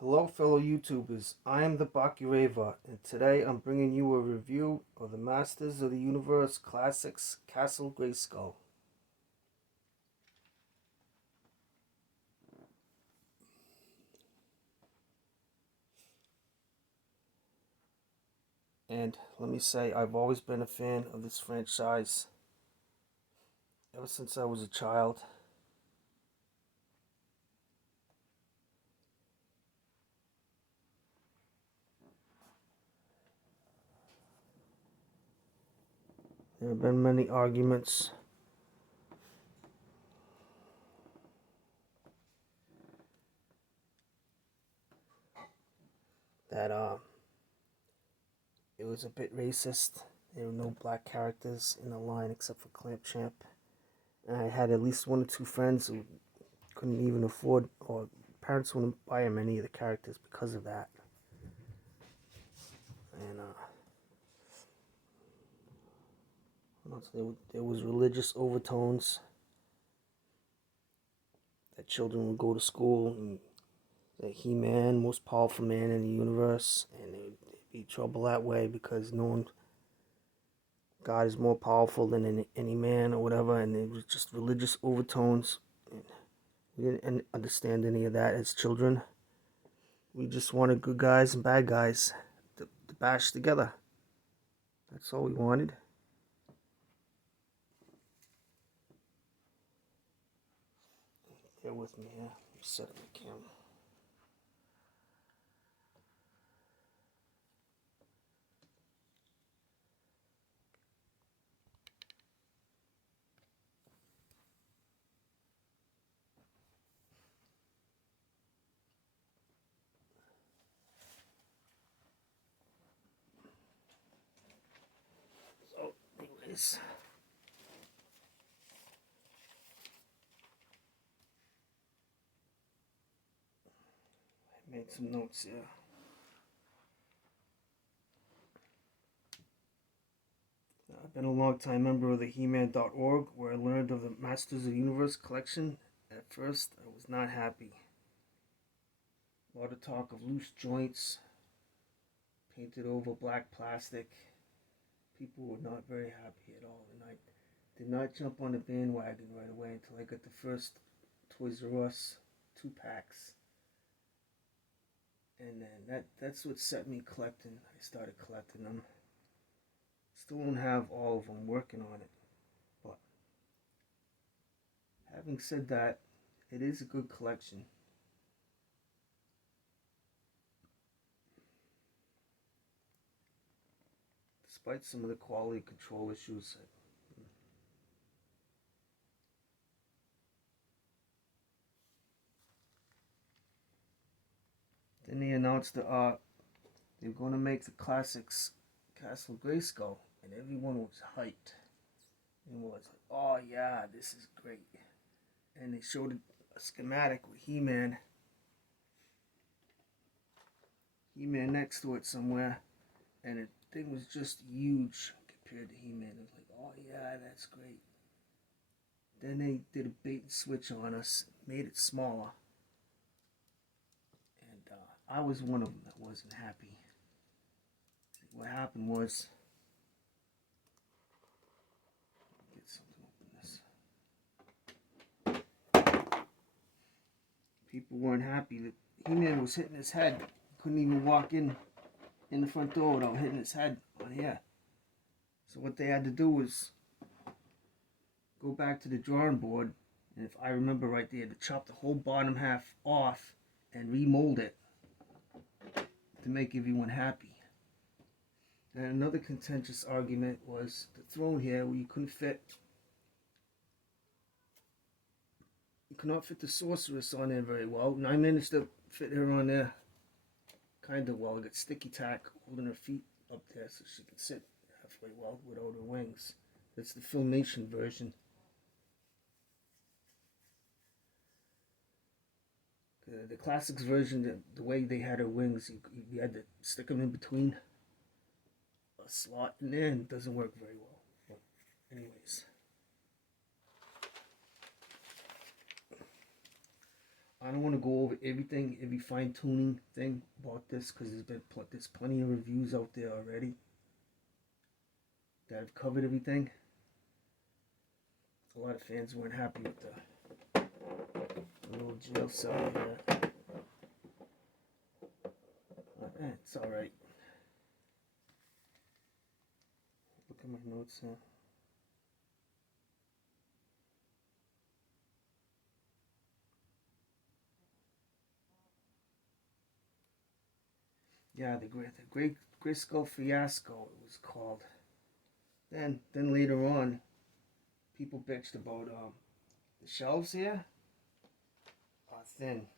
Hello, fellow YouTubers. I am the Bakureva, and today I'm bringing you a review of the Masters of the Universe Classics Castle Grayskull. And let me say, I've always been a fan of this franchise ever since I was a child. There have been many arguments that it was a bit racist. There were no black characters in the line except for Clampchamp. And I had at least one or two friends who couldn't even afford, or parents wouldn't buy him any of the characters because of that. And there was religious overtones that children would go to school and that He-Man, most powerful man in the universe, and there'd be trouble that way because no one, God is more powerful than any man or whatever, and it was just religious overtones. And we didn't understand any of that as children. We just wanted good guys and bad guys to bash together. That's all we wanted. Bear with me here. Let me set up the camera. So, anyways. I made some notes here. I've been a long-time member of the He-Man.org, where I learned of the Masters of the Universe collection. At first, I was not happy. A lot of talk of loose joints, painted over black plastic. People were not very happy at all, and I did not jump on the bandwagon right away until I got the first Toys R Us 2-packs. And then that's what set me collecting. I started collecting them. Still don't have all of them, working on it. But having said that, it is a good collection. Despite some of the quality control issues. Then they announced that they're going to make the classics Castle Grayskull, and everyone was hyped. And was like, oh yeah, this is great. And they showed a schematic with He-Man next to it somewhere, and the thing was just huge compared to He-Man. It was like, oh yeah, that's great. Then they did a bait and switch on us, made it smaller, and I was one of them that wasn't happy. What happened was, get something open this. People weren't happy that He-Man was hitting his head. He couldn't even walk in the front door without hitting his head on here. So what they had to do was go back to the drawing board, and if I remember right, they had to chop the whole bottom half off and remold it to make everyone happy. And another contentious argument was the throne here, where you could not fit the sorceress on there very well, and I managed to fit her on there kind of well. I got sticky tack holding her feet up there so she can sit halfway well without her wings. That's the Filmation version. The classics version, the way they had her wings, you had to stick them in between a slot in there, and it doesn't work very well. But anyways, I don't want to go over everything, every fine tuning thing about this, because there's plenty of reviews out there already that have covered everything. A lot of fans weren't happy with the little jail cell here. It's alright. Look at my notes here. Yeah, the Great Grayskull Fiasco, it was called. Then later on, people bitched about the shelves here are thin.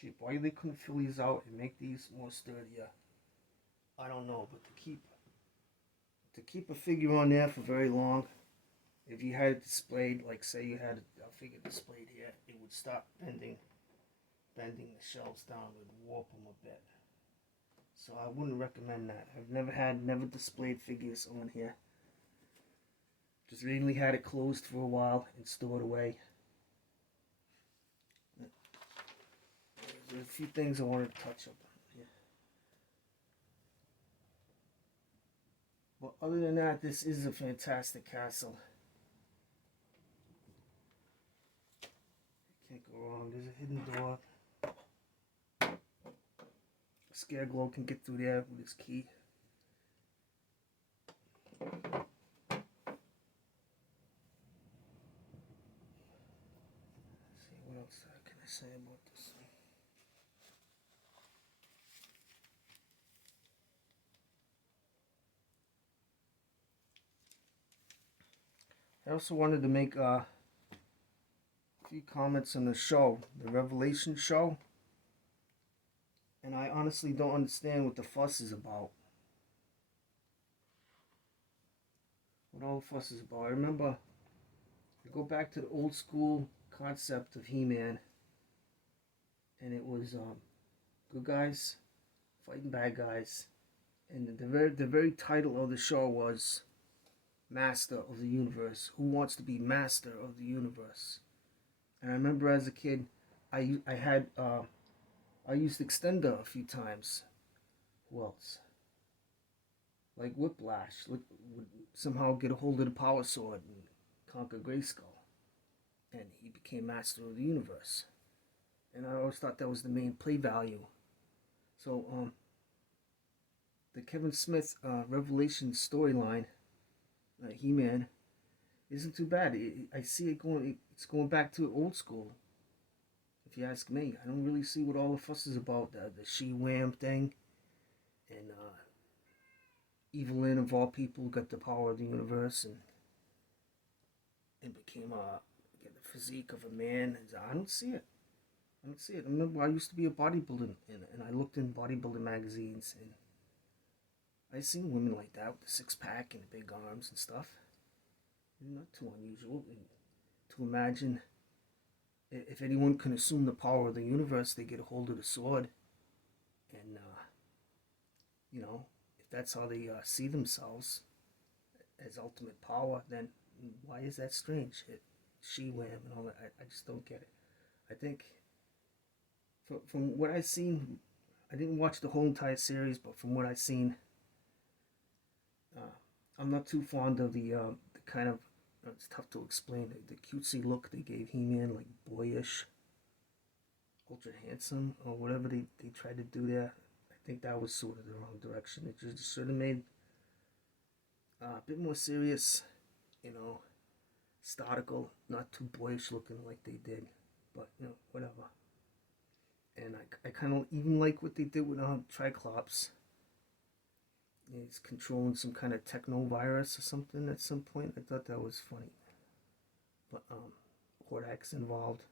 Shit, why they couldn't fill these out and make these more sturdier? I don't know, but to keep a figure on there for very long, if you had it displayed, like say you had a figure displayed here, it would stop bending the shelves down, it would warp them a bit. So I wouldn't recommend that. I've never displayed figures on here. Just mainly had it closed for a while and stored away. There's a few things I wanted to touch up on here. But other than that, this is a fantastic castle. Can't go wrong. There's a hidden door. Scareglow can get through there with his key. Let's see, what else can I say about this one? I also wanted to make a few comments on the show, the Revelation show. And I honestly don't understand what the fuss is about. What all the fuss is about. I remember, I go back to the old school concept of He-Man. And it was good guys fighting bad guys. And the very title of the show was Master of the Universe. Who wants to be Master of the Universe? And I remember as a kid, I used Extender a few times. Who else? Like Whiplash would somehow get a hold of the Power Sword and conquer Grayskull. And he became Master of the Universe. And I always thought that was the main play value. So, the Kevin Smith Revelation storyline, He-Man, isn't too bad. I see it's going back to old school. If you ask me, I don't really see what all the fuss is about. The She-Wham thing, and Evelyn of all people got the power of the universe and became get the physique of a man. I don't see it. I don't see it. I remember I used to be a bodybuilder, and I looked in bodybuilding magazines, and I seen women like that with the six-pack and the big arms and stuff. Not too unusual to imagine. If anyone can assume the power of the universe, they get a hold of the sword. And, if that's how they see themselves as ultimate power, then why is that strange? She-Wham and all that, I just don't get it. I think, from what I've seen, I didn't watch the whole entire series, but from what I've seen, I'm not too fond of the kind of, it's tough to explain, the cutesy look they gave He-Man, like boyish, ultra handsome, or whatever they tried to do there. I think that was sort of the wrong direction. It just should have made a bit more serious, statical, not too boyish looking like they did, but whatever. And I kind of even like what they did with Triclops. He's controlling some kind of techno virus or something at some point. I thought that was funny. But Hordak's involved.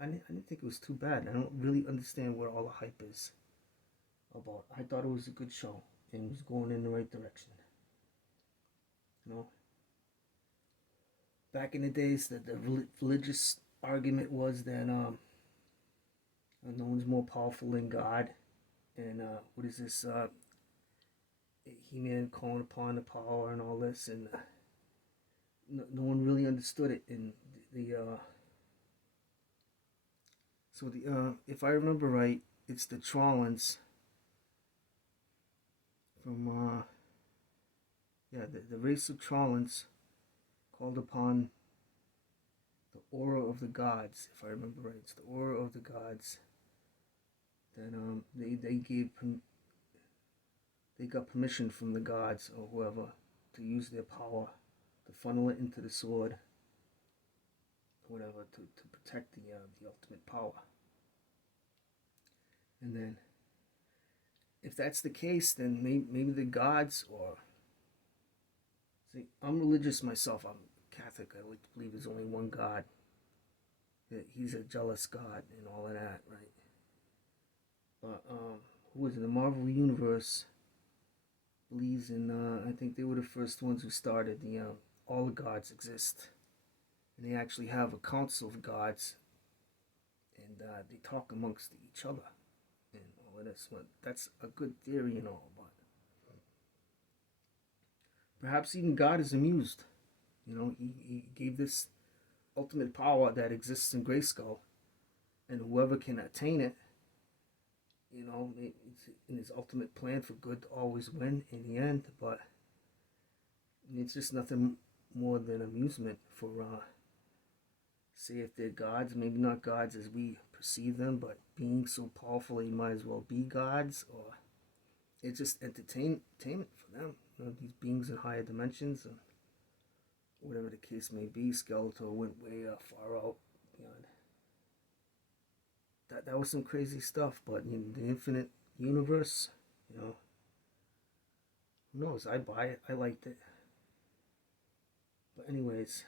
I didn't think it was too bad. I don't really understand what all the hype is about. I thought it was a good show and it was going in the right direction. Back in the days, the religious argument was that no one's more powerful than God. And what is this? He-Man calling upon the power and all this, and no one really understood it. And So if I remember right, it's the Trollans from the race of Trollans called upon the aura of the gods. If I remember right, it's the aura of the gods. Then they got permission from the gods or whoever to use their power to funnel it into the sword, whatever, to protect the ultimate power. And then, if that's the case, then maybe the gods, or see, I'm religious myself. I'm Catholic. I like to believe there's only one God. That He's a jealous God and all of that, right? But who was it? The Marvel Universe believes in. I think they were the first ones who started the all the gods exist, and they actually have a council of gods, and they talk amongst each other, and all of this. But that's a good theory and all, but perhaps even God is amused. He gave this ultimate power that exists in Grayskull, and whoever can attain it, it's in his ultimate plan for good to always win in the end. But it's just nothing more than amusement for, say, if they're gods, maybe not gods as we perceive them, but being so powerful they might as well be gods, or it's just entertainment for them. These beings in higher dimensions, and whatever the case may be. Skeletor went way far out beyond. That was some crazy stuff, but the infinite universe, who knows? I buy it. I liked it. But anyways,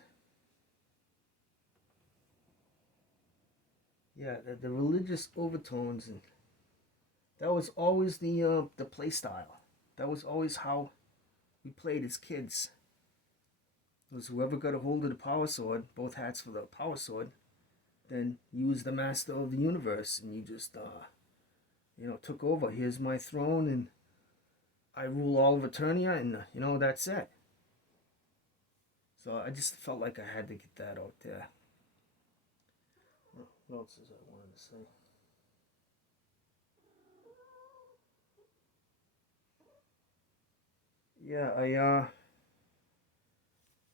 yeah, the religious overtones, and that was always the play style. That was always how we played as kids. It was whoever got a hold of the power sword, both hats for the power sword, then you was the master of the universe, and you just took over. Here's my throne, and I rule all of Eternia, and that's it. So I just felt like I had to get that out there. What else is I wanted to say? Yeah,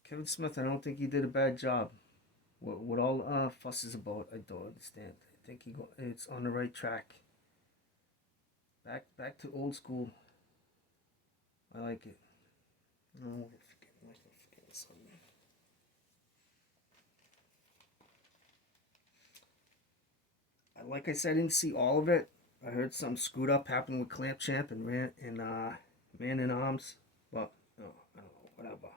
Kevin Smith, I don't think he did a bad job. What all fuss is about, I don't understand. I think it's on the right track. Back to old school. I like it. No, I'm forgetting something. Like I said, I didn't see all of it. I heard something screwed up happened with Clamp Champ and Man in Arms. But no, I don't know, whatever.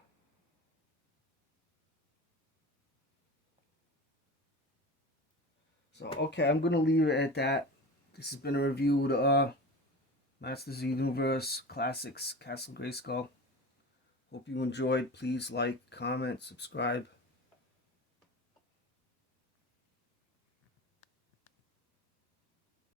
So okay, I'm gonna leave it at that. This has been a review of the Masters of the Universe Classics Castle Grayskull. Hope you enjoyed. Please like, comment, subscribe.